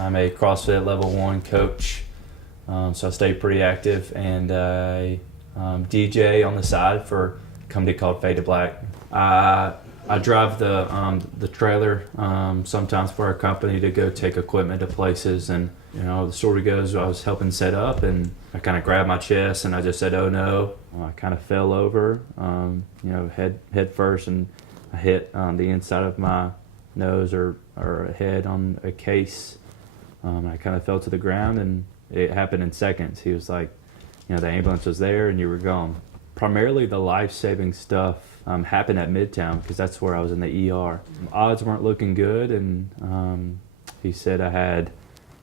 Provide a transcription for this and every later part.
I'm a CrossFit level 1 coach, so I stay pretty active, and I DJ on the side for a company called Fade to Black. I drive the trailer sometimes for our company to go take equipment to places, and the story goes I was helping set up, and I kind of grabbed my chest and I just said, "Oh no!" I kind of fell over, head first, and I hit the inside of my nose or head on a case. I kind of fell to the ground, and it happened in seconds. He was like, the ambulance was there and you were gone. Primarily the life-saving stuff happened at Midtown because that's where I was in the ER. Odds weren't looking good, and he said I had,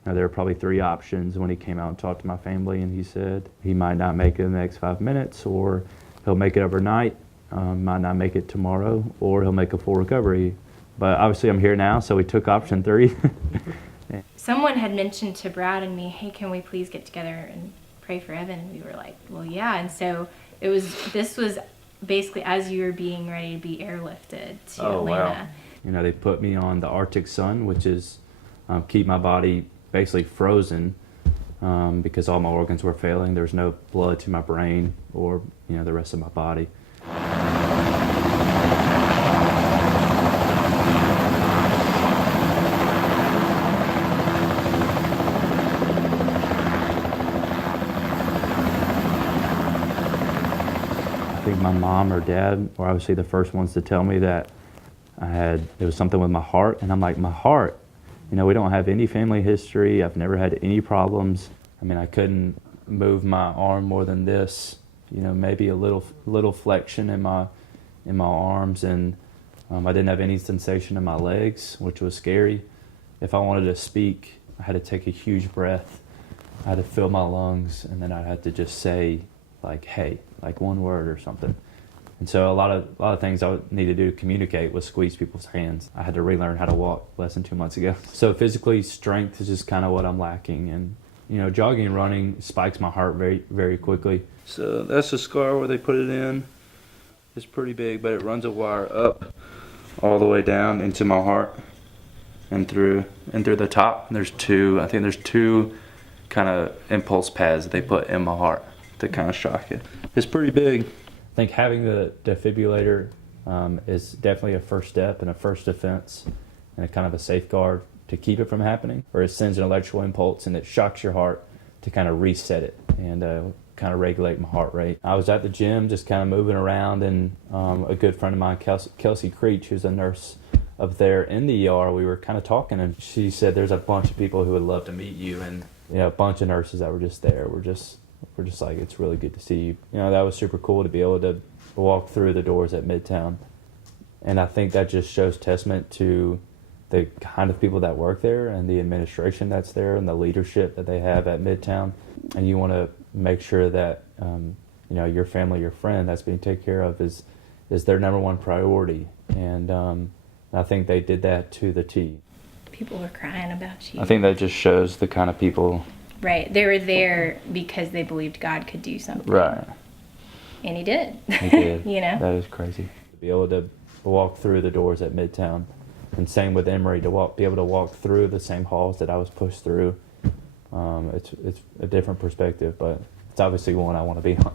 there were probably 3 options when he came out and talked to my family, and he said he might not make it in the next 5 minutes, or he'll make it overnight, might not make it tomorrow, or he'll make a full recovery. But obviously I'm here now, so we took option 3. Someone had mentioned to Brad and me, hey, can we please get together and pray for Evan? And we were like, well, yeah. And so this was basically as you were being ready to be airlifted to Atlanta. Wow. They put me on the Arctic Sun, which is keep my body basically frozen because all my organs were failing. There was no blood to my brain or the rest of my body. I think my mom or dad were obviously the first ones to tell me that there was something with my heart, and I'm like, my heart? We don't have any family history. I've never had any problems. I couldn't move my arm more than this, maybe a little flexion in my arms, and I didn't have any sensation in my legs, which was scary. If I wanted to speak, I had to take a huge breath. I had to fill my lungs, and then I had to just say, like, hey, like one word or something. And so a lot of things I would need to do to communicate was squeeze people's hands. I had to relearn how to walk less than 2 months ago. So physically, strength is just kind of what I'm lacking. And, jogging and running spikes my heart very, very quickly. So that's the scar where they put it in. It's pretty big, but it runs a wire up all the way down into my heart and through the top. There's two kind of impulse pads that they put in my heart to kind of shock it. It's pretty big. I think having the defibrillator is definitely a first step and a first defense and a kind of a safeguard to keep it from happening, or it sends an electrical impulse and it shocks your heart to kind of reset it and kind of regulate my heart rate. I was at the gym just kind of moving around, and a good friend of mine, Kelsey Creech, who's a nurse up there in the ER, we were kind of talking, and she said there's a bunch of people who would love to meet you, and a bunch of nurses that were just there. We're just like, it's really good to see you. That was super cool to be able to walk through the doors at Midtown. And I think that just shows testament to the kind of people that work there and the administration that's there and the leadership that they have at Midtown. And you want to make sure that, your family, your friend that's being taken care of is their number one priority. And I think they did that to the T. People were crying about you. I think that just shows the kind of people. Right. They were there because they believed God could do something. Right. And he did. He did. That is crazy. To be able to walk through the doors at Midtown, and same with Emory, to be able to walk through the same halls that I was pushed through. It's a different perspective, but it's obviously one I want to be on.